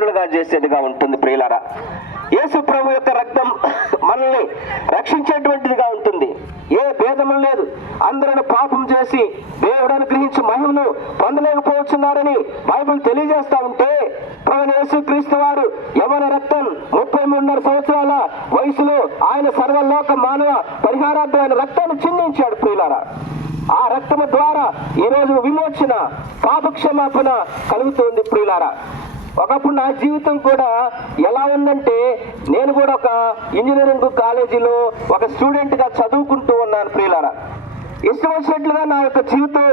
పవిత్రులుగా చేసేదిగా ఉంటుంది ప్రియులారా. యేసు ప్రభు యొక్క రక్తం మనల్ని రక్షించేటువంటిదిగా ఉంటుంది. ఏ భేదము లేదు. అందరూ పాపం చేసి దేవుడు అనుగ్రహించి మహిమను పొందలేకపోతున్నారని బైబిల్ తెలియజేస్తా ఉంటే, ప్రభువైన యేసుక్రీస్తు వారు యవ్వన రక్తం 33.5 సంవత్సరాల వయసులో ఆయన సర్వలోక మానవ పరిహారార్థమైన రక్తాన్ని చిందించాడు ప్రియులారా. ఆ రక్తము ద్వారా ఈరోజు విమోచన, పాపక్షమాపణ కలుగుతుంది ప్రియులారా. ఒకప్పుడు నా జీవితం కూడా ఎలా ఉందంటే, నేను కూడా ఒక ఇంజనీరింగ్ కాలేజీలో ఒక స్టూడెంట్గా చదువుకుంటూ ఉన్నాను ప్రియులారా. ఇష్టం వచ్చినట్లుగా నా యొక్క జీవితం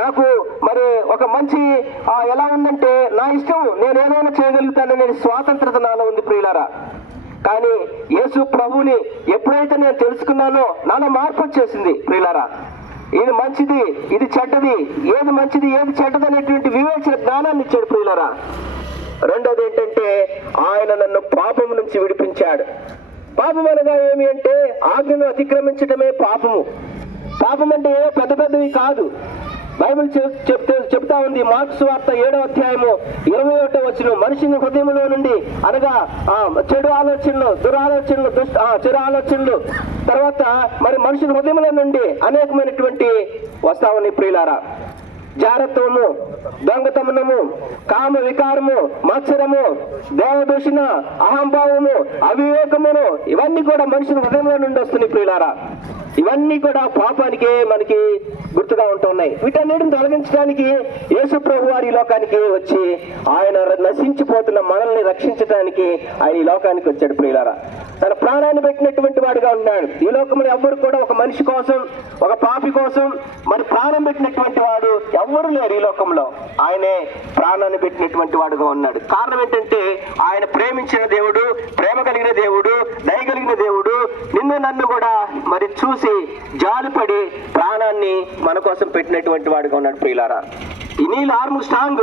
నాకు మరి ఒక మంచి ఎలా ఉందంటే, నా ఇష్టం నేను ఏదైనా చేయగలుగుతాననే స్వాతంత్రత నాలో ఉంది ప్రియులారా. కానీ యేసు ప్రభుని ఎప్పుడైతే నేను తెలుసుకున్నానో నాలో మార్పు వచ్చేసింది ప్రియులారా. ఇది మంచిది, ఇది చెడ్డది, ఏది మంచిది ఏది చెడ్డది అనేటువంటి వివేచన జ్ఞానాన్ని ఇచ్చాడు ప్రియులారా. రెండోది ఏంటంటే, ఆయన నన్ను పాపము నుంచి విడిపించాడు. పాపం అనగా ఏమి అంటే, ఆజ్ఞను అతిక్రమించడమే పాపము. పాపం అంటే ఏదో పెద్ద పెద్దవి కాదు. బైబిల్ చెప్తా ఉంది, మార్కు సువార్త 7వ అధ్యాయము 21వ వచనం, మనిషిని హృదయంలో నుండి అనగా చెడు ఆలోచనలు, దురాలోచనలు, చెడు ఆలోచనలు, తర్వాత మరి మనిషిని హృదయంలో నుండి అనేకమైనటువంటి వస్తా ఉన్నాయి ప్రియులారా. జారత్వము, దొంగతనము, కామ వికారము, మత్సరము, దేవదూషణ, అహంభావము, అవివేకమును, ఇవన్నీ కూడా మనుషుల హృదయంలో నుండి వస్తున్నాయి ప్రియులారా. ఇవన్నీ కూడా పాపానికే మనకి గుర్తుగా ఉంటున్నాయి. వీటన్నిటిని తొలగించడానికి యేసు ప్రభు వారి ఈ లోకానికి వచ్చి ఆయన నశించిపోతున్న మనల్ని రక్షించడానికి ఆయన ఈ లోకానికి వచ్చాడు ప్రియులారా. తన ప్రాణాన్ని పెట్టినటువంటి వాడుగా ఉన్నాడు. ఈ లోకంలో ఎవ్వరు కూడా ఒక మనిషి కోసం, ఒక పాపి కోసం మరి ప్రాణం పెట్టినటువంటి వాడు ఎవ్వరు లేరు ఈ లోకంలో. ఆయనే ప్రాణాన్ని పెట్టినటువంటి వాడుగా ఉన్నాడు. కారణం ఏంటంటే, ఆయన ప్రేమించిన దేవుడు, ప్రేమ కలిగిన దేవుడు, దయ కలిగిన దేవుడు నిన్ను నన్ను కూడా మరి చూసి జాలిపడి ప్రాణాన్ని మన కోసం పెట్టినటువంటి వాడుగా ఉన్నాడు ప్రియులారా. ఈ నీల్ ఆర్మ్స్ట్రాంగ్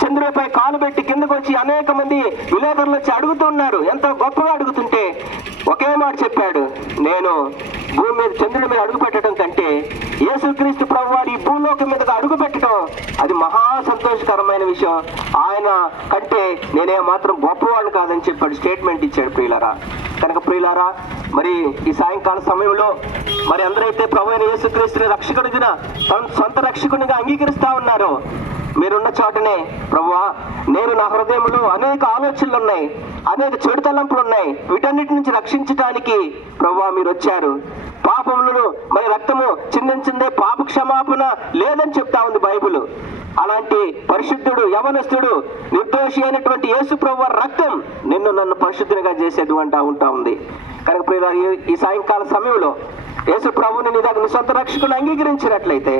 చంద్రుడిపై కాలు పెట్టి కిందకు వచ్చి అనేక మంది విలేకరులు వచ్చి అడుగుతున్నారు. ఎంతో గొప్పగా అడుగుతుంటే ఒకే మాట చెప్పాడు, నేను భూమి మీద చంద్రుడి మీద అడుగు పెట్టడం కంటే యేసుక్రీస్తు ప్రభు వారి భూలోకం మీదగా అడుగు పెట్టడం అది మహా సంతోషకరమైన విషయం. ఆయన కంటే నేనే మాత్రం గొప్పవాళ్ళు కాదని చెప్పాడు, స్టేట్మెంట్ ఇచ్చాడు ప్రియులారా. కనుక ప్రియులారా, మరి ఈ సాయంకాల సమయంలో మరి అందరైతే ప్రభువైన యేసుక్రీస్తుని రక్షకుడిగా సొంత రక్షకునిగా అంగీకరిస్తా ఉన్నారో, మీరున్న చోటనే ప్రభువా, నేను నా హృదయంలో అనేక ఆలోచనలు ఉన్నాయి, అనేక చెడు తలంపులు ఉన్నాయి, వీటన్నిటి నుంచి రక్షించడానికి ప్రభువా మీరు వచ్చారు. పాపములను మరి రక్తము చిందించిందే పాప క్షమాపణ లేదని చెప్తా ఉంది బైబిల్. అలాంటి పరిశుద్ధుడు, యవనస్తుడు, నిర్దోషి అయినటువంటి యేసు ప్రభు రక్తం నిన్ను నన్ను పరిశుద్ధునిగా చేసేటువంటి ఉంటా ఉంది. కనుక ప్రియులారా, ఈ సాయంకాల సమయంలో యేసు ప్రభుని నీ దగ్గర సొంత రక్షకుని అంగీకరించినట్లయితే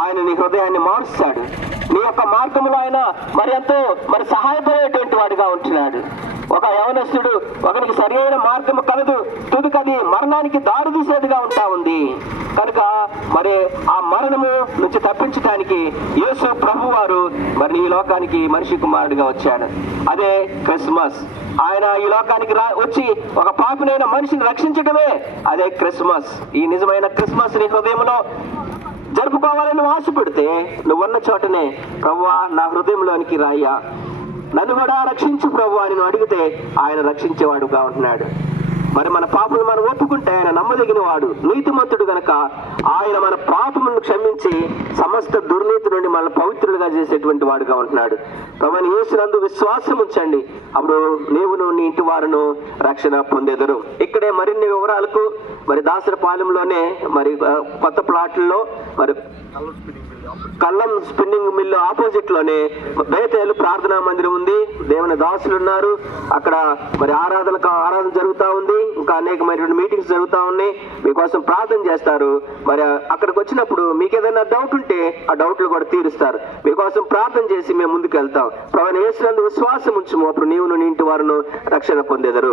ఆయన నీ హృదయాన్ని మారుస్తాడు. నీ యొక్క మార్గంలో ఆయన మరి ఎంతో మరి సహాయపడేటువంటి వాడిగా ఉంటున్నాడు. ఒక యవనస్తుడు ఒకరికి సరి అయిన మార్గము కలదు, తుదికది మరణానికి దారి తీసేదిగా ఉంటా ఉంది. కనుక మరి ఆ మరణము నుంచి తప్పించడానికి యేసు ప్రభు వారు మరి ఈ లోకానికి మనిషి కుమారుడిగా వచ్చాడు. అదే క్రిస్మస్. ఆయన ఈ లోకానికి వచ్చి ఒక పాపినైన మనిషిని రక్షించడమే అదే క్రిస్మస్. ఈ నిజమైన క్రిస్మస్ నీ హృదయంలో జరుపుకోవాలని ఆశపడితే నువ్వున్న చోటనే ప్రభువా నా హృదయంలోనికి రాయ్యా, నన్ను కూడా రక్షించు ప్రభువా అని నువ్వు అడిగితే ఆయన రక్షించేవాడుగా ఉంటున్నాడు. మరి మన పాపలు మనం ఒప్పుకుంటే ఆయన నమ్మదగిన వాడు, నీతిమంతుడు గనక ఆయన మన పాపములను క్షమించి సమస్త దుర్నీతి నుండి మన పవిత్రులుగా చేసేటువంటి వాడుగా ఉంటున్నాడు. ప్రభువైన యేసునందు విశ్వాసం ఉంచండి, అప్పుడు నీవును నీ ఇంటి వారును రక్షణ పొందేదరు. ఇక్కడే మరిన్ని వివరాలకు మరి దాసరపాలెంలోనే మరి కొత్త ప్లాట్లలో మరి కల్లం స్పిన్నింగ్ మిల్లు ఆపోజిట్ లోనే బేతేలు ప్రార్థనా మందిరం ఉంది. దేవుని దాసులు ఉన్నారు అక్కడ. మరి ఆరాధన జరుగుతూ ఉంది. ఇంకా అనేకమైనటువంటి మీటింగ్స్ జరుగుతూ ఉన్నాయి. మీకోసం ప్రార్థన చేస్తారు. మరి అక్కడికి వచ్చినప్పుడు మీకు ఏదైనా డౌట్ ఉంటే ఆ డౌట్లు కూడా తీరుస్తారు. మీకోసం ప్రార్థన చేసి మేము ముందుకు వెళ్తాం. ప్రభువైన యేసునందు విశ్వాసం ఉంచుము, అప్పుడు నీవును నీ ఇంటి వారును రక్షణ పొందేదరు.